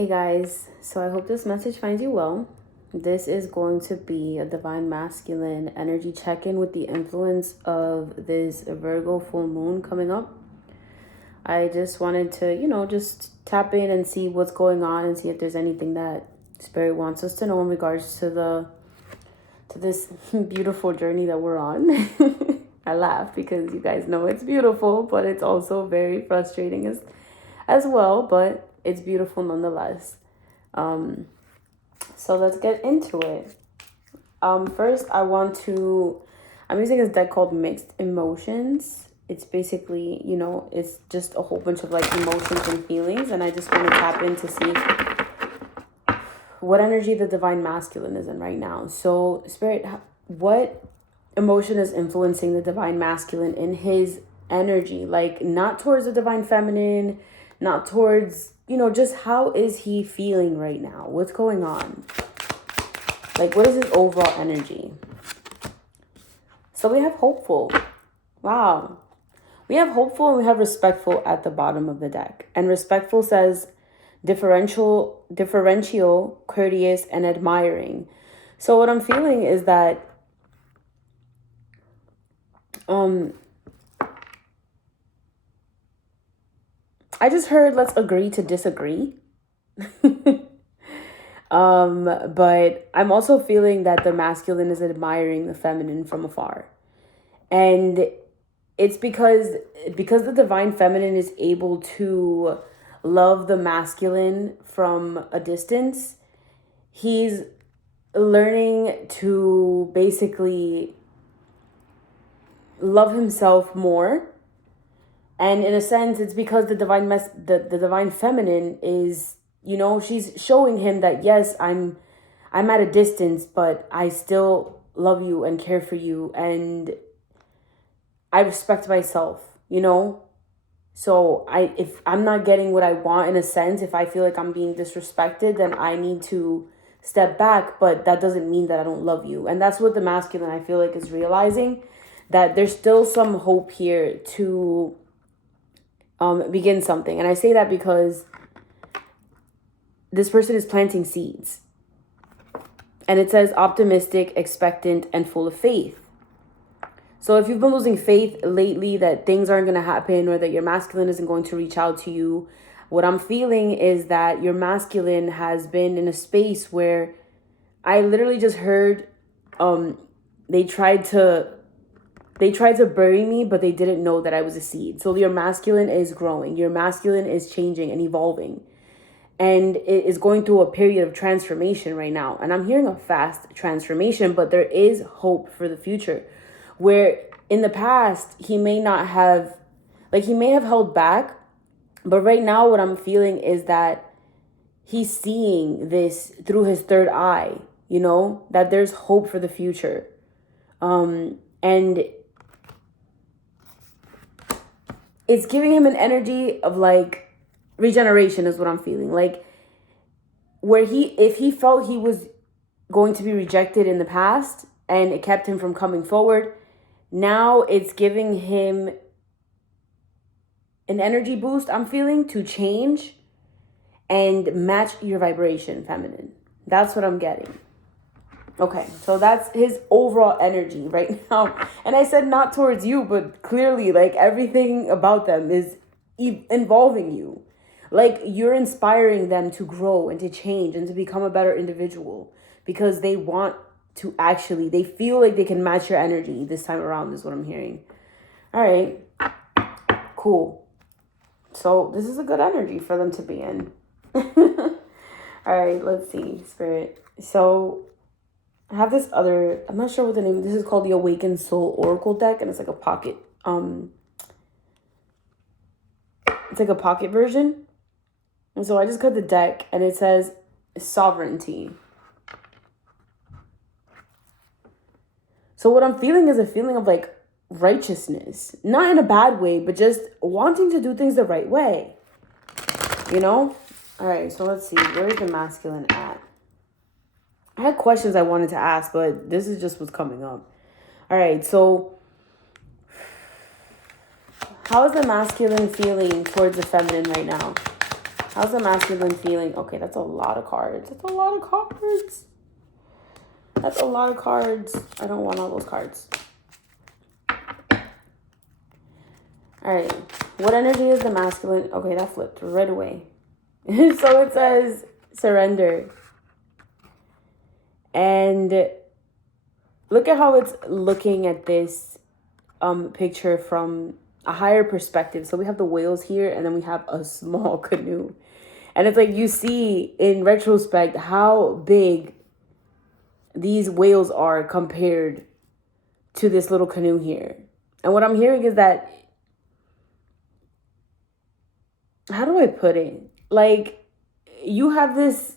Hey guys, so I hope this message finds you well. This is going to be a divine masculine energy check in with the influence of this Virgo full moon coming up. I just wanted to, just tap in and see what's going on and see if there's anything that Spirit wants us to know in regards to this beautiful journey that we're on. I laugh because you guys know it's beautiful, but it's also very frustrating as well, but it's beautiful nonetheless. So let's get into it. First, I'm using this deck called Mixed Emotions. It's basically, it's just a whole bunch of like emotions and feelings. And I just want to tap in to see what energy the divine masculine is in right now. So, Spirit, what emotion is influencing the divine masculine in his energy? Like, not towards the divine feminine, not towards, just how is he feeling right now? What's going on? Like, what is his overall energy? So we have hopeful. Wow. We have hopeful and we have respectful at the bottom of the deck. And respectful says differential, courteous, and admiring. So what I'm feeling is that I just heard let's agree to disagree. But I'm also feeling that the masculine is admiring the feminine from afar. And it's because the divine feminine is able to love the masculine from a distance. He's learning to basically love himself more. And in a sense, it's because the divine feminine is, she's showing him that, yes, I'm at a distance, but I still love you and care for you. And I respect myself, So if I'm not getting what I want, in a sense, if I feel like I'm being disrespected, then I need to step back. But that doesn't mean that I don't love you. And that's what the masculine, I feel like, is realizing, that there's still some hope here to begin something. And I say that because this person is planting seeds. And it says optimistic, expectant, and full of faith. So if you've been losing faith lately that things aren't going to happen or that your masculine isn't going to reach out to you, what I'm feeling is that your masculine has been in a space where I literally just heard they tried to bury me, but they didn't know that I was a seed. So your masculine is growing. Your masculine is changing and evolving. And it is going through a period of transformation right now. And I'm hearing a fast transformation, but there is hope for the future. Where in the past, he may have held back. But right now, what I'm feeling is that he's seeing this through his third eye, that there's hope for the future. And it's giving him an energy of like regeneration is what I'm feeling. Like where if he felt he was going to be rejected in the past and it kept him from coming forward, now it's giving him an energy boost, I'm feeling, to change and match your vibration, feminine. That's what I'm getting. Okay, so that's his overall energy right now. And I said not towards you, but clearly, like, everything about them is involving you. Like, you're inspiring them to grow and to change and to become a better individual because they want to they feel like they can match your energy this time around is what I'm hearing. All right, cool. So this is a good energy for them to be in. All right, let's see, Spirit. So I have this other, I'm not sure what the name, this is called the Awakened Soul Oracle deck, and it's like a pocket, it's like a pocket version. And so I just cut the deck, and it says sovereignty. So what I'm feeling is a feeling of like righteousness, not in a bad way, but just wanting to do things the right way, All right, so let's see, where's the masculine at? I had questions I wanted to ask, but this is just what's coming up. All right, so how is the masculine feeling towards the feminine right now? How's the masculine feeling? Okay, that's a lot of cards. That's a lot of cards. That's a lot of cards. I don't want all those cards. All right. What energy is the masculine? Okay, that flipped right away. So it says surrender. And look at how it's looking at this picture from a higher perspective. So we have the whales here, and then we have a small canoe. And it's like you see in retrospect how big these whales are compared to this little canoe here. And what I'm hearing is that, how do I put it? Like, you have this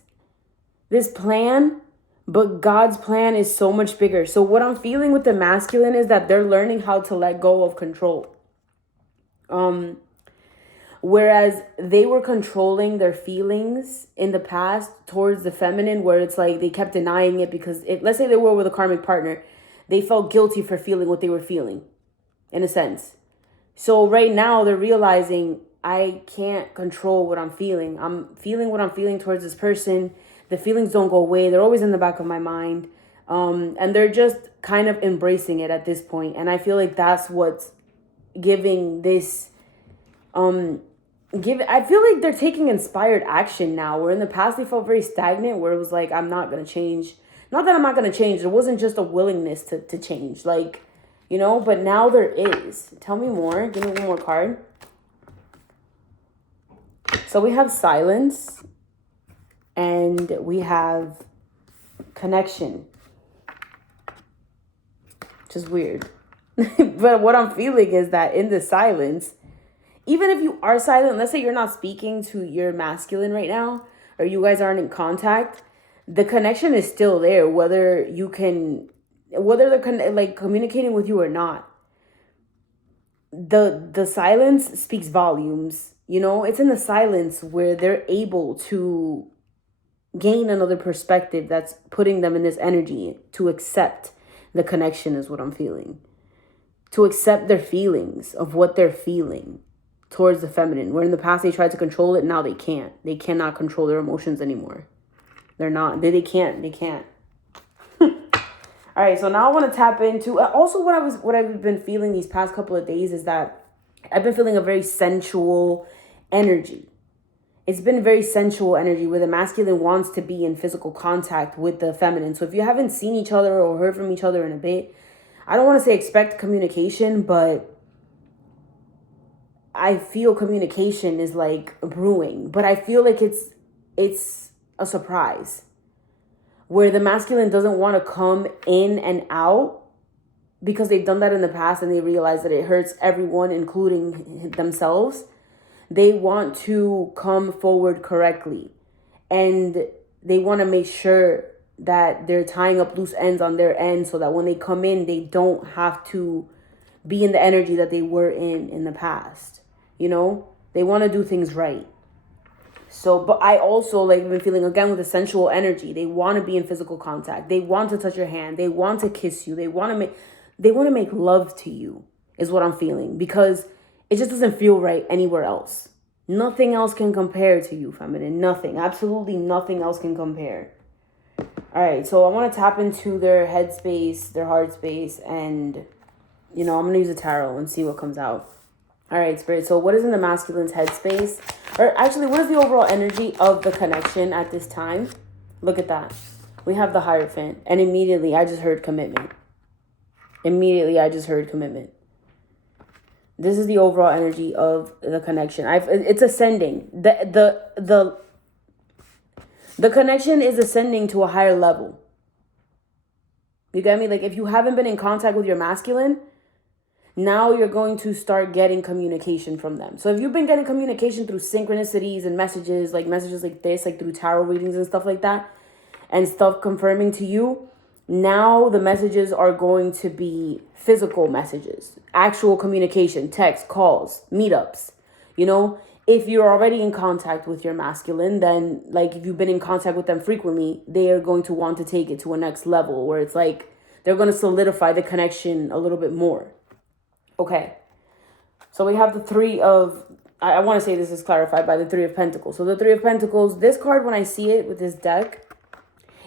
plan, but God's plan is so much bigger. So what I'm feeling with the masculine is that they're learning how to let go of control. Whereas they were controlling their feelings in the past towards the feminine, where it's like they kept denying it because let's say they were with a karmic partner, they felt guilty for feeling what they were feeling, in a sense. So right now they're realizing, I can't control what I'm feeling. I'm feeling what I'm feeling towards this person. The feelings don't go away. They're always in the back of my mind. And they're just kind of embracing it at this point. And I feel like that's what's giving this, I feel like they're taking inspired action now, where in the past they felt very stagnant, where it was like, I'm not going to change. Not that I'm not going to change. There wasn't just a willingness to change, like, you know, but now there is. Tell me more. Give me one more card. So we have silence and we have connection, which is weird. But what I'm feeling is that in the silence, even if you are silent, let's say you're not speaking to your masculine right now, or you guys aren't in contact, the connection is still there, whether they're like communicating with you or not. The silence speaks volumes. You know, it's in the silence where they're able to gain another perspective that's putting them in this energy to accept the connection, is what I'm feeling. To accept their feelings of what they're feeling towards the feminine, where in the past they tried to control it. Now they can't. They cannot control their emotions anymore. They're not. They can't. All right, so now I want to tap into also what I've been feeling these past couple of days is that I've been feeling a very sensual energy. It's been very sensual energy where the masculine wants to be in physical contact with the feminine. So if you haven't seen each other or heard from each other in a bit, I don't want to say expect communication, but I feel communication is like brewing. But I feel like it's a surprise, where the masculine doesn't want to come in and out because they've done that in the past and they realize that it hurts everyone, including themselves. They want to come forward correctly, and they want to make sure that they're tying up loose ends on their end so that when they come in, they don't have to be in the energy that they were in the past. You know, they want to do things right. So, but I also like been feeling again with the sensual energy. They want to be in physical contact. They want to touch your hand. They want to kiss you. They want to make love to you, is what I'm feeling, because it just doesn't feel right anywhere else. Nothing else can compare to you, feminine. Nothing. Absolutely nothing else can compare. All right, so I want to tap into their head space, their heart space, and, you know, I'm going to use a tarot and see what comes out. All right, Spirit. So what is in the masculine's headspace? Or actually, what is the overall energy of the connection at this time? Look at that. We have the Hierophant. And immediately, I just heard commitment. This is the overall energy of the connection. It's ascending. The connection is ascending to a higher level. You get me? Like, if you haven't been in contact with your masculine, now you're going to start getting communication from them. So if you've been getting communication through synchronicities and messages like this, like through tarot readings and stuff like that, and stuff confirming to you, now the messages are going to be physical messages, actual communication, text, calls, meetups. You know, if you're already in contact with your masculine, then like if you've been in contact with them frequently, they are going to want to take it to a next level where it's like they're going to solidify the connection a little bit more. Okay, so we have the Three of I want to say this is clarified by the Three of Pentacles. So the Three of Pentacles, this card, when I see it with this deck,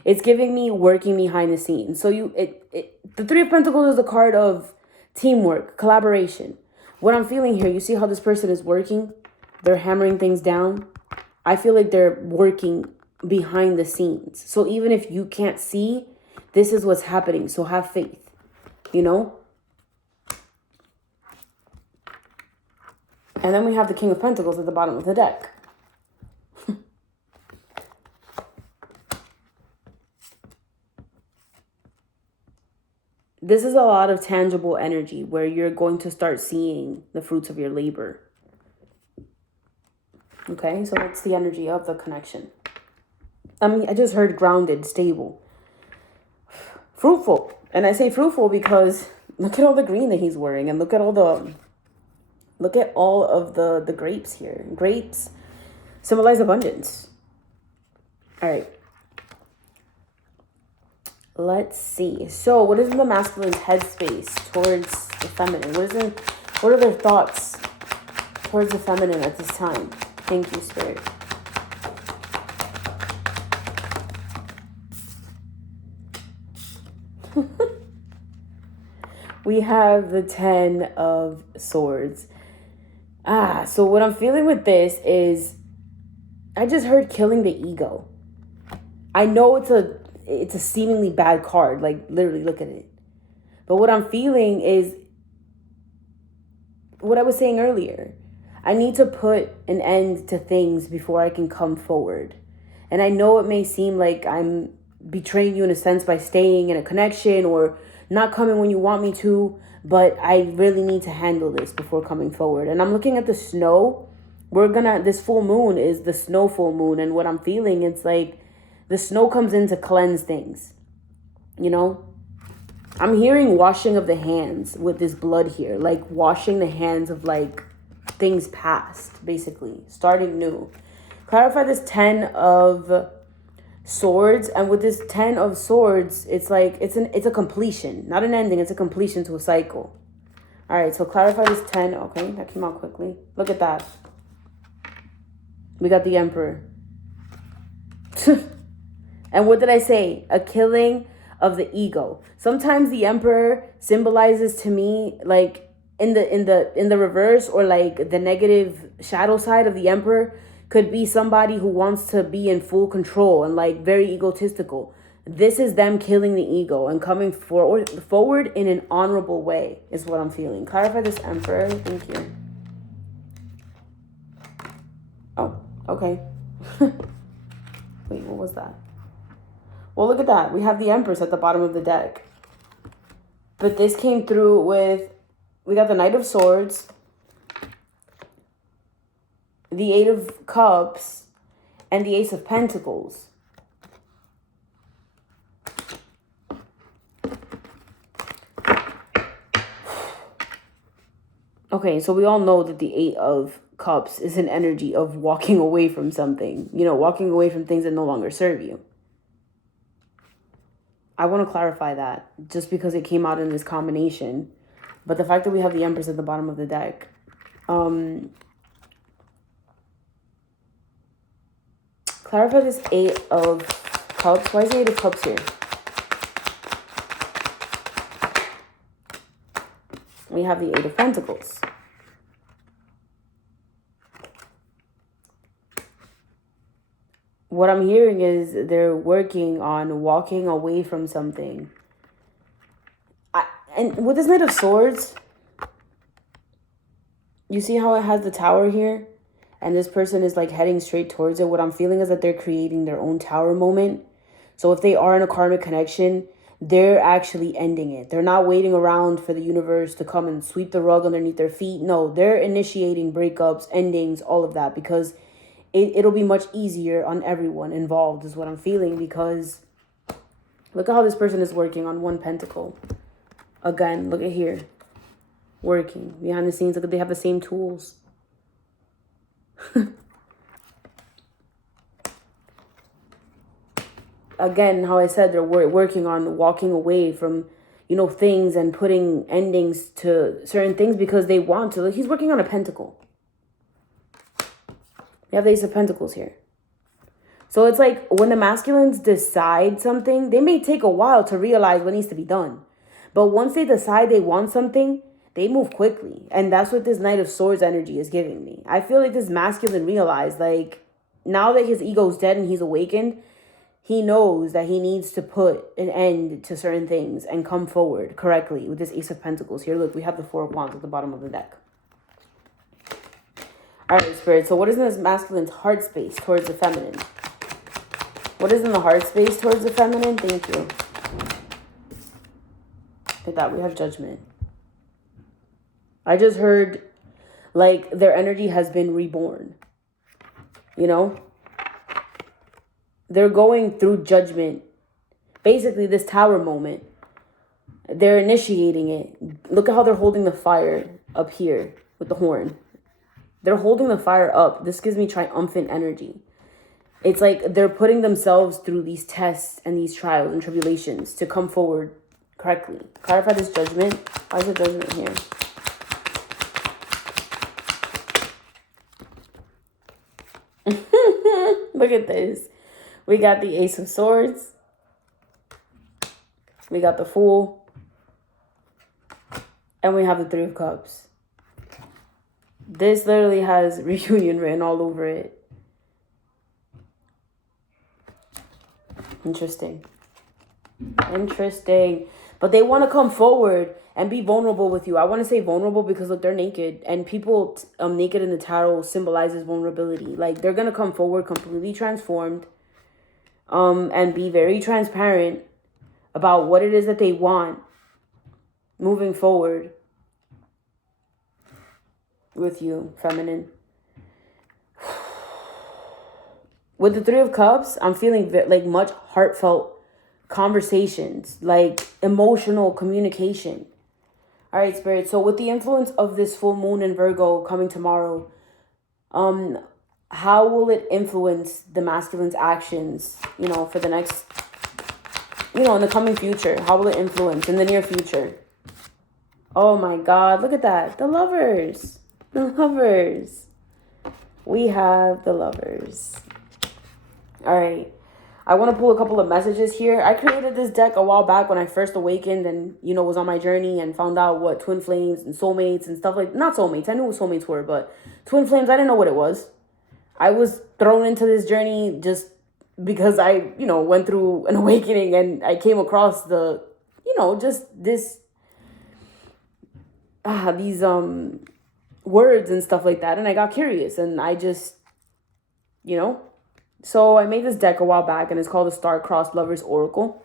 it's giving me working behind the scenes. So the Three of Pentacles is a card of teamwork, collaboration. What I'm feeling here, you see how this person is working? They're hammering things down. I feel like they're working behind the scenes. So even if you can't see, this is what's happening. So have faith, you know? And then we have the King of Pentacles at the bottom of the deck. This is a lot of tangible energy where you're going to start seeing the fruits of your labor. Okay, so that's the energy of the connection. I mean, I just heard grounded, stable, fruitful. And I say fruitful because look at all the green that he's wearing, and look at all of the grapes here. Grapes symbolize abundance. All right. Let's see. So what is in the masculine's headspace towards the feminine? What are their thoughts towards the feminine at this time? Thank you, Spirit. We have the 10 of Swords. So what I'm feeling with this is, I just heard killing the ego. I know it's a seemingly bad card, like literally look at it. But what I'm feeling is what I was saying earlier. I need to put an end to things before I can come forward. And I know it may seem like I'm betraying you in a sense by staying in a connection or not coming when you want me to, but I really need to handle this before coming forward. And I'm looking at the snow. This full moon is the snow full moon. And what I'm feeling, it's like the snow comes in to cleanse things, you know? I'm hearing washing of the hands with this blood here, like washing the hands of like things past, basically, starting new. Clarify this 10 of Swords, and with this 10 of Swords, it's like it's a completion, not an ending, it's a completion to a cycle. All right, so clarify this 10. Okay, that came out quickly. Look at that. We got the Emperor. And what did I say? A killing of the ego. Sometimes the Emperor symbolizes to me like in the reverse, or like the negative shadow side of the Emperor could be somebody who wants to be in full control and like very egotistical. This is them killing the ego and coming forward in an honorable way is what I'm feeling. Clarify this Emperor. Thank you. Oh, okay. Wait, what was that? Well, look at that. We have the Empress at the bottom of the deck. But this came through with, we got the Knight of Swords, the Eight of Cups, and the Ace of Pentacles. Okay, so we all know that the Eight of Cups is an energy of walking away from something, you know, walking away from things that no longer serve you. I want to clarify that just because it came out in this combination. But the fact that we have the Empress at the bottom of the deck. Clarify this Eight of Cups. Why is the Eight of Cups here? We have the Eight of Pentacles. What I'm hearing is they're working on walking away from something. And with this Knight of Swords, you see how it has the tower here? And this person is like heading straight towards it. What I'm feeling is that they're creating their own tower moment. So if they are in a karmic connection, they're actually ending it. They're not waiting around for the universe to come and sweep the rug underneath their feet. No, they're initiating breakups, endings, all of that, because it'll be much easier on everyone involved is what I'm feeling. Because look at how this person is working on one pentacle. Again, look at here. Working behind the scenes. Look at, they have the same tools. Again, how I said they're working on walking away from, you know, things and putting endings to certain things because they want to. Like, he's working on a pentacle. You have the Ace of Pentacles here. So it's like when the masculines decide something, they may take a while to realize what needs to be done. But once they decide they want something, they move quickly. And that's what this Knight of Swords energy is giving me. I feel like this masculine realized, like, now that his ego's dead and he's awakened, he knows that he needs to put an end to certain things and come forward correctly with this Ace of Pentacles. Here, look, we have the Four of Wands at the bottom of the deck. All right, Spirit. So what is in this masculine's heart space towards the feminine? What is in the heart space towards the feminine? Thank you. Look at that. We have Judgment. I just heard, like, their energy has been reborn. You know? They're going through judgment. Basically, this Tower moment. They're initiating it. Look at how they're holding the fire up here with the horn. They're holding the fire up. This gives me triumphant energy. It's like they're putting themselves through these tests and these trials and tribulations to come forward correctly. Clarify this Judgment. Why is the Judgment here? Look at this. We got the Ace of Swords. We got the Fool. And we have the Three of Cups. This literally has reunion written all over it. Interesting. Interesting. But they want to come forward and be vulnerable with you. I want to say vulnerable because, look, they're naked. And people naked in the tarot symbolizes vulnerability. Like, they're going to come forward completely transformed. And be very transparent about what it is that they want moving forward with you, feminine. With the Three of Cups, I'm feeling like much heartfelt conversations, like emotional communication. All right, Spirit. So with the influence of this full moon in Virgo coming tomorrow, how will it influence the masculine's actions, you know, for the next, you know, in the coming future? How will it influence in the near future? Oh my God, look at that. The Lovers. The Lovers. We have the Lovers. All right. I want to pull a couple of messages here. I created this deck a while back when I first awakened and, you know, was on my journey and found out what twin flames and soulmates and stuff like, not soulmates. I knew what soulmates were, but twin flames, I didn't know what it was. I was thrown into this journey just because I, you know, went through an awakening and I came across the, you know, just this, these, words and stuff like that. And I got curious and I just, you know, so I made this deck a while back and it's called the Star-Crossed Lovers Oracle.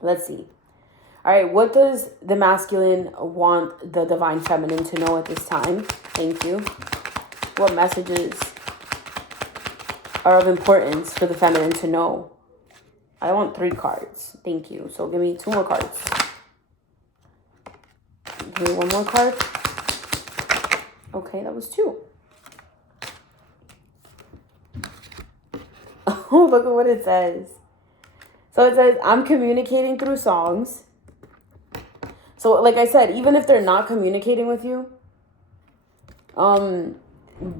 Let's see. All right. What does the masculine want the divine feminine to know at this time? Thank you. What messages are of importance for the feminine to know? I want 3 cards. Thank you. So give me 2 more cards. Give me 1 more card. Okay, that was 2. Oh, look at what it says. So it says, I'm communicating through songs. So like I said, even if they're not communicating with you,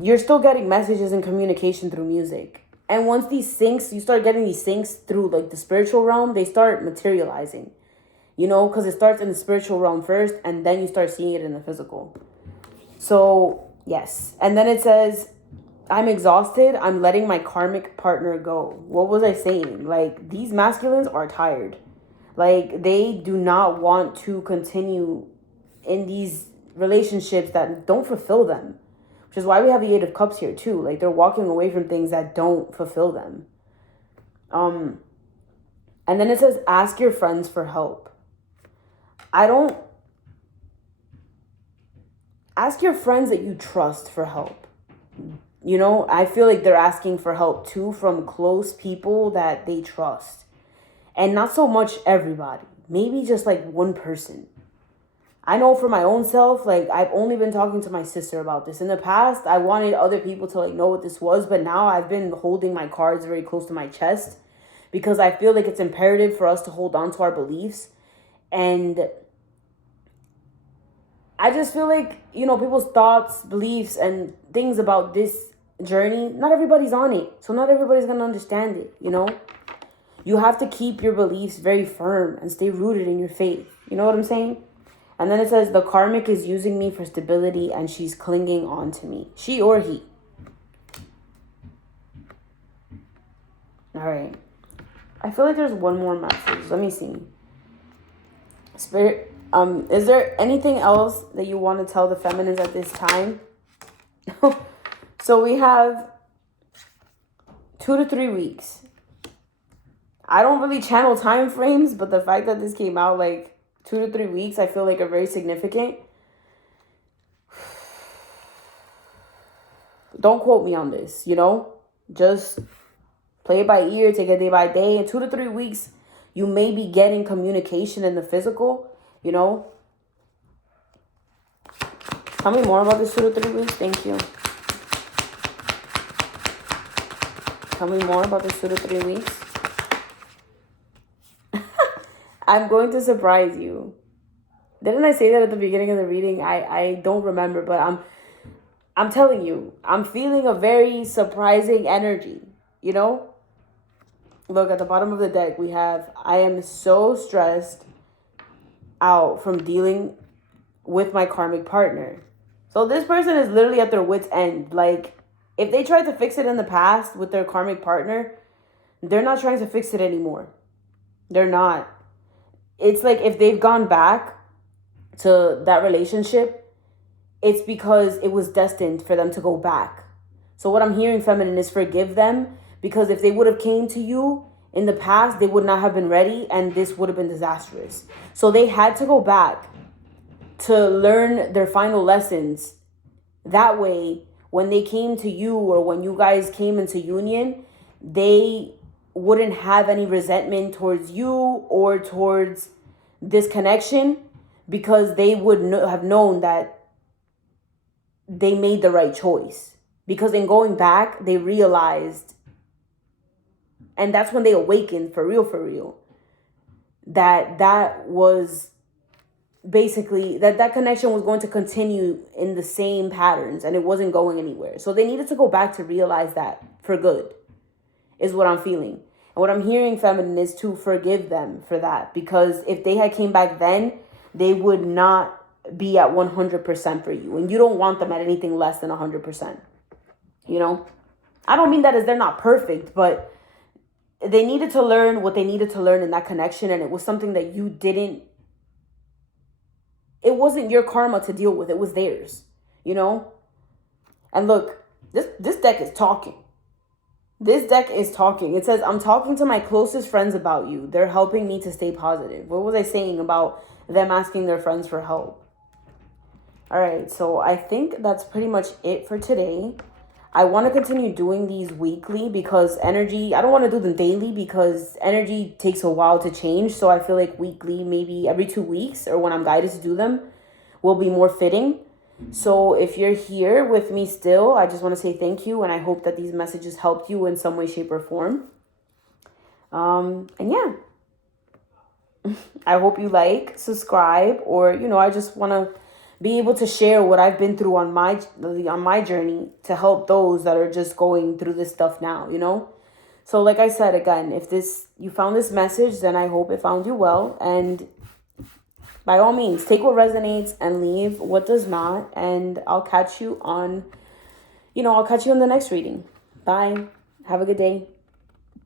you're still getting messages and communication through music. And once these syncs, you start getting these syncs through like the spiritual realm, they start materializing, you know, because it starts in the spiritual realm first and then you start seeing it in the physical. So yes. And then it says, I'm exhausted. I'm letting my karmic partner go. What was I saying? Like, these masculines are tired. Like, they do not want to continue in these relationships that don't fulfill them. Which is why we have the 8 of Cups here too. Like, they're walking away from things that don't fulfill them. And then it says, ask your friends for help. Ask your friends that you trust for help. You know, I feel like they're asking for help too from close people that they trust. And not so much everybody. Maybe just like one person. I know for my own self, like I've only been talking to my sister about this. In the past, I wanted other people to like know what this was. But now I've been holding my cards very close to my chest. Because I feel like it's imperative for us to hold on to our beliefs. And I just feel like, you know, people's thoughts, beliefs, and things about this journey, not everybody's on it. So not everybody's going to understand it, you know? You have to keep your beliefs very firm and stay rooted in your faith. You know what I'm saying? And then it says, the karmic is using me for stability and she's clinging on to me. She or he. All right. I feel like there's one more message. Let me see. Spirit, is there anything else that you want to tell the feminines at this time? So we have 2 to 3 weeks. I don't really channel time frames, but the fact that this came out like 2 to 3 weeks, I feel like are very significant. Don't quote me on this, you know? Just play it by ear, take it day by day. In 2 to 3 weeks, you may be getting communication in the physical, you know? Tell me more about this 2 to 3 weeks. Thank you. Tell me more about this 2 to 3 weeks. I'm going to surprise you. Didn't I say that at the beginning of the reading? I don't remember, but I'm telling you, I'm feeling a very surprising energy, you know? Look, at the bottom of the deck, we have, I am so stressed out from dealing with my karmic partner. So this person is literally at their wit's end. Like, if they tried to fix it in the past with their karmic partner, they're not trying to fix it anymore. They're not. It's like if they've gone back to that relationship, it's because it was destined for them to go back. So what I'm hearing, feminine, is forgive them, because if they would have came to you in the past, they would not have been ready and this would have been disastrous. So they had to go back to learn their final lessons. That way, when they came to you or when you guys came into union, they wouldn't have any resentment towards you or towards this connection, because they would have known that they made the right choice. Because in going back, they realized, and that's when they awakened for real, that was basically, that connection was going to continue in the same patterns and it wasn't going anywhere. So they needed to go back to realize that for good, is what I'm feeling. And what I'm hearing, feminine, is to forgive them for that. Because if they had came back then, they would not be at 100% for you. And you don't want them at anything less than 100%. You know? I don't mean that as they're not perfect, but they needed to learn what they needed to learn in that connection. And it was something that you didn't, it wasn't your karma to deal with. It was theirs, you know? And look, this deck is talking. This deck is talking. It says, I'm talking to my closest friends about you. They're helping me to stay positive. What was I saying about them asking their friends for help? All right, so I think that's pretty much it for today. I want to continue doing these weekly because energy, I don't want to do them daily because energy takes a while to change. So I feel like weekly, maybe every 2 weeks, or when I'm guided to do them, will be more fitting. So if you're here with me still, I just want to say thank you. And I hope that these messages helped you in some way, shape, or form. And yeah, I hope you like, subscribe, or, you know, I just want to be able to share what I've been through on my journey to help those that are just going through this stuff now, you know? So like I said, again, if you found this message, then I hope it found you well. And by all means, take what resonates and leave what does not. And I'll catch you on the next reading. Bye. Have a good day.